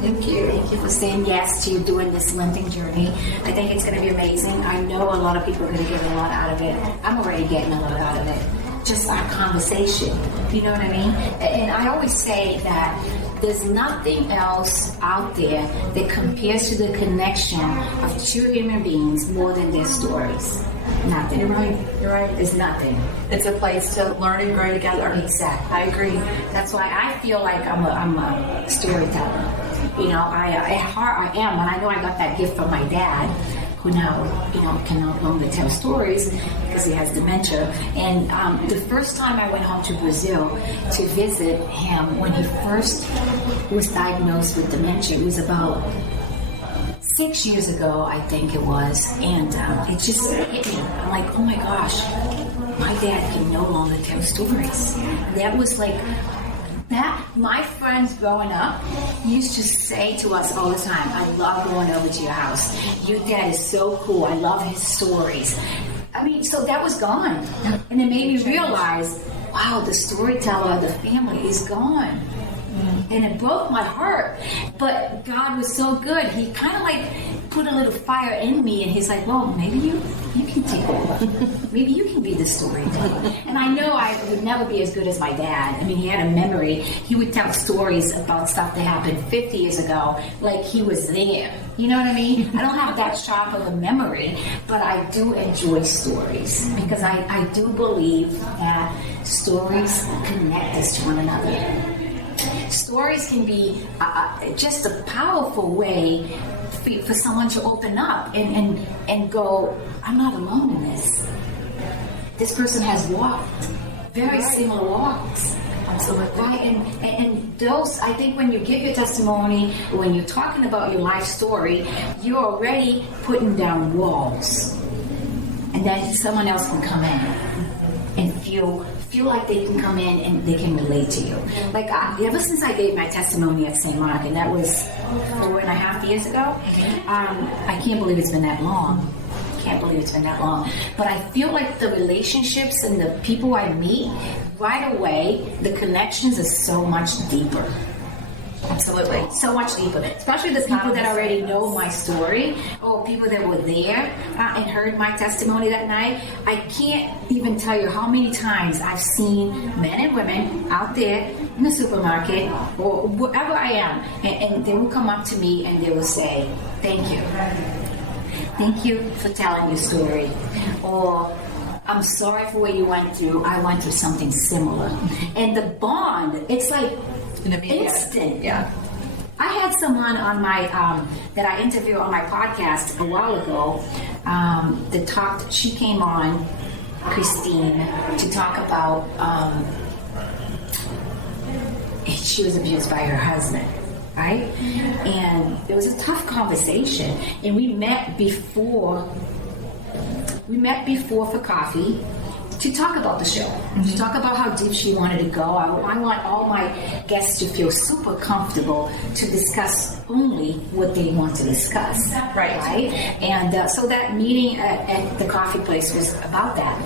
Thank you. Thank you for saying yes to doing this Lenten journey. I think it's going to be amazing. I know a lot of people are going to get a lot out of it. I'm already getting a lot out of it. Just our conversation. You know what I mean? And I always say that there's nothing else out there that compares to the connection of two human beings more than their stories. Nothing. You're right. You're right. There's nothing. It's a place to learn and grow together. Exactly. I agree. That's why I feel like I'm a storyteller. You know, at heart I am, and I know I got that gift from my dad, who now, can no longer tell stories because he has dementia. And the first time I went home to Brazil to visit him when he first was diagnosed with dementia, it was about 6 years ago, I think it was. And it just hit me. I'm like, oh my gosh, my dad can no longer tell stories. That was like, that my friends growing up used to say to us all the time, I love going over to your house. Your dad is so cool. I love his stories. I mean, so that was gone. And it made me realize, wow, the storyteller of the family is gone. And it broke my heart. But God was so good. He kind of like put a little fire in me, and he's like, well, maybe you can take over. Maybe you can be the storyteller. And I know I would never be as good as my dad. I mean, he had a memory. He would tell stories about stuff that happened 50 years ago, like he was there. You know what I mean? I don't have that sharp of a memory, but I do enjoy stories because I do believe that stories connect us to one another. Stories can be just a powerful way for someone to open up and go, I'm not alone in this. This person has walked very similar walks. Absolutely. Right? And those, I think when you give your testimony, when you're talking about your life story, you're already putting down walls. And then someone else can come in and feel like they can come in and they can relate to you. Like ever since I gave my testimony at St. Mark, and that was 4.5 years ago, I can't believe it's been that long. But I feel like the relationships and the people I meet, right away, the connections are so much deeper. Absolutely. So much deeper. Especially the people that already know my story, or people that were there and heard my testimony that night. I can't even tell you how many times I've seen men and women out there in the supermarket or wherever I am, and they will come up to me and they will say, thank you. Thank you for telling your story. Or, I'm sorry for what you went through. I went through something similar. And the bond, it's like instant. Yeah. I had someone on my that I interviewed on my podcast a while ago that talked. She came on, Christine, to talk about she was abused by her husband, right? And it was a tough conversation. And we met before for coffee to talk about the show, to talk about how deep she wanted to go. I want all my guests to feel super comfortable to discuss only what they want to discuss. Right? And so that meeting at the coffee place was about that.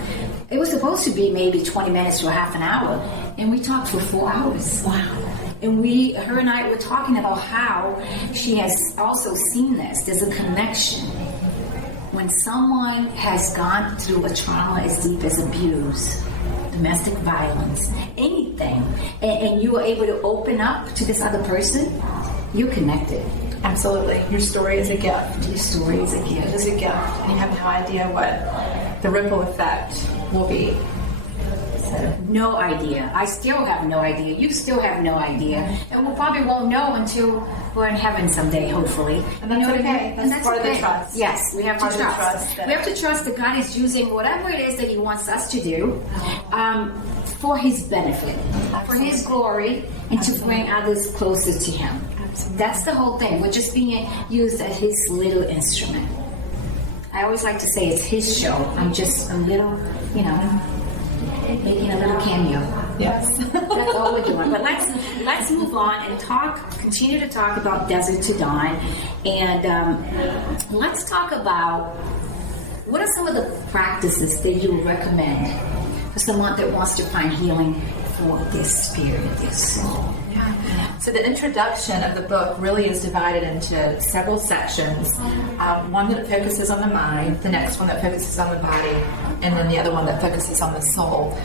It was supposed to be maybe 20 minutes to a half an hour, and we talked for 4 hours. Wow. And her and I were talking about how she has also seen this. There's a connection. When someone has gone through a trauma as deep as abuse, domestic violence, anything, and you are able to open up to this other person, you're connected. Absolutely. Your story is a gift. Your story is a gift. It is a gift. You have no idea what the ripple effect will be. No idea. I still have no idea. You still have no idea. And we probably won't know until we're in heaven someday, hopefully. And that's okay. That's part of the trust. Yes, we have to trust. We have to trust that God is using whatever it is that He wants us to do for His benefit, for His glory, and to bring others closer to Him. That's the whole thing. We're just being used as His little instrument. I always like to say it's His show. I'm just a little, making a little cameo. Yes. That's all we're doing. But let's move on and continue to talk about Desert to Dawn. And let's talk about what are some of the practices that you would recommend for someone that wants to find healing for their spirit, their soul. So the introduction of the book really is divided into several sections. One that focuses on the mind, the next one that focuses on the body, and then the other one that focuses on the soul.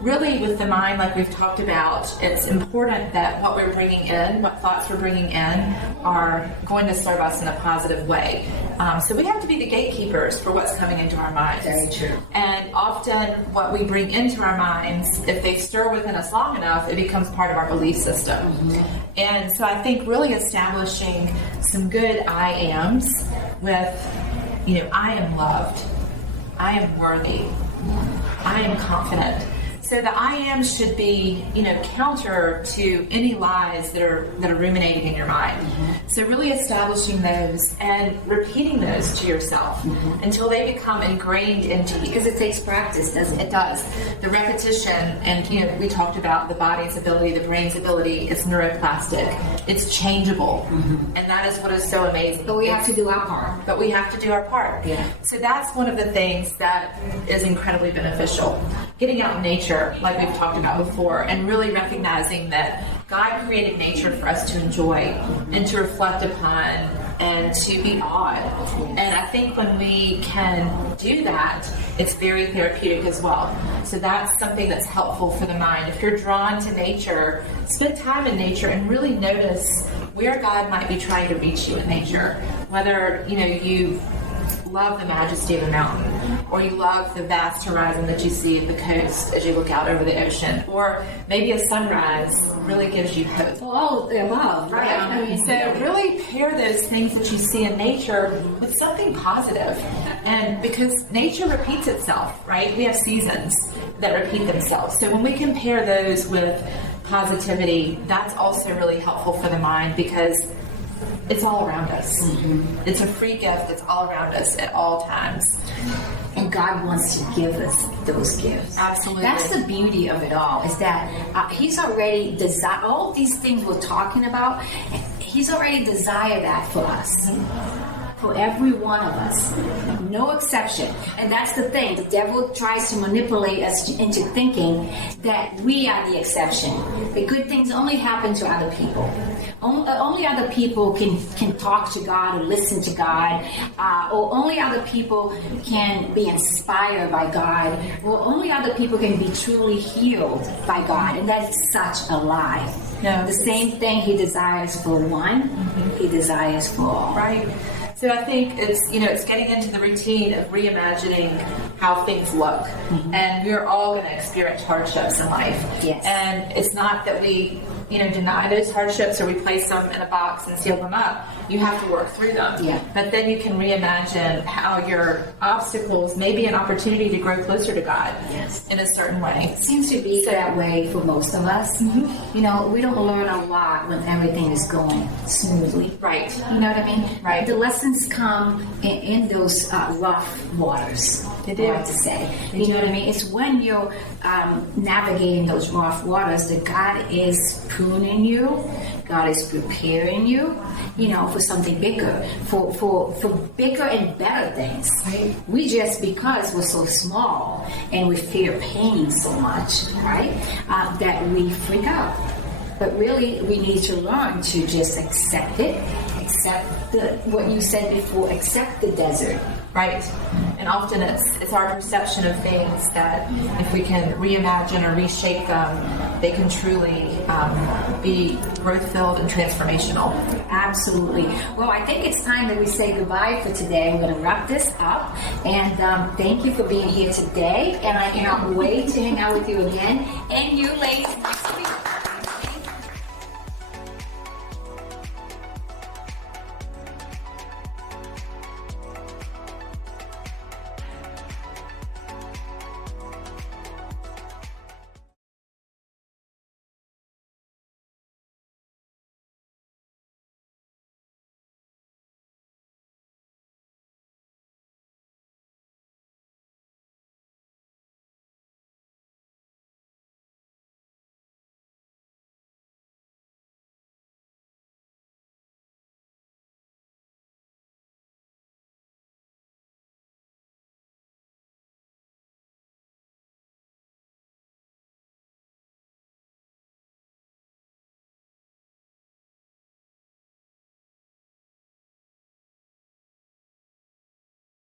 Really with the mind, like we've talked about, it's important that what we're bringing in, what thoughts we're bringing in, are going to serve us in a positive way. So we have to be the gatekeepers for what's coming into our minds. Very true. And often what we bring into our minds, if they stir within us long enough, it becomes part of our belief system. Mm-hmm. And so I think really establishing some good I ams with, I am loved, I am worthy, I am confident. So the I am should be, counter to any lies that are ruminating in your mind. Mm-hmm. So really establishing those and repeating those to yourself until they become ingrained into you. Because it takes practice, doesn't it? It does. The repetition, and we talked about the body's ability, the brain's ability. It's neuroplastic. It's changeable, and that is what is so amazing. But we have to do our part. But we have to do our part. Yeah. So that's one of the things that is incredibly beneficial. Getting out in nature, like we've talked about before, and really recognizing that God created nature for us to enjoy and to reflect upon and to be awed. And I think when we can do that, it's very therapeutic as well. So that's something that's helpful for the mind. If you're drawn to nature, spend time in nature and really notice where God might be trying to reach you in nature. Whether, you love the majesty of the mountain, or you love the vast horizon that you see at the coast as you look out over the ocean, or maybe a sunrise really gives you hope. Oh, the above, right? So really pair those things that you see in nature with something positive. And because nature repeats itself, right? We have seasons that repeat themselves. So when we compare those with positivity, that's also really helpful for the mind, because it's all around us. Mm-hmm. It's a free gift. It's all around us at all times. And God wants to give us those gifts. Absolutely. That's the beauty of it all, is that He's already desired all these things we're talking about. He's already desired that for us. For every one of us, no exception. And that's the thing. The devil tries to manipulate us into thinking that we are the exception. The good things only happen to other people. Only other people can talk to God or listen to God, or only other people can be inspired by God, or only other people can be truly healed by God. And that's such a lie. No, the same thing He desires for one, He desires for all. Right. So I think it's getting into the routine of reimagining how things look. And we're all going to experience hardships in life. Yes. And it's not that we deny those hardships or we place them in a box and seal them up. You have to work through them. Yeah. But then you can reimagine how your obstacles may be an opportunity to grow closer to God. Yes. In a certain way. It seems to be that way for most of us. We don't learn a lot when everything is going smoothly. Right. You know what I mean? Right. The lessons come in those rough waters. They do. I have to say. You know what I mean? It's when you're navigating those rough waters that God is pruning you, God is preparing you, for something bigger, for bigger and better things. Right. We just, because we're so small and we fear pain so much, right, that we freak out. But really, we need to learn to just accept it, accept what you said before, accept the desert. Right. And often it's our perception of things that if we can reimagine or reshape them, they can truly be growth-filled and transformational. Absolutely. Well, I think it's time that we say goodbye for today. We're going to wrap this up. And thank you for being here today. And I can't wait to hang out with you again. And you ladies next week.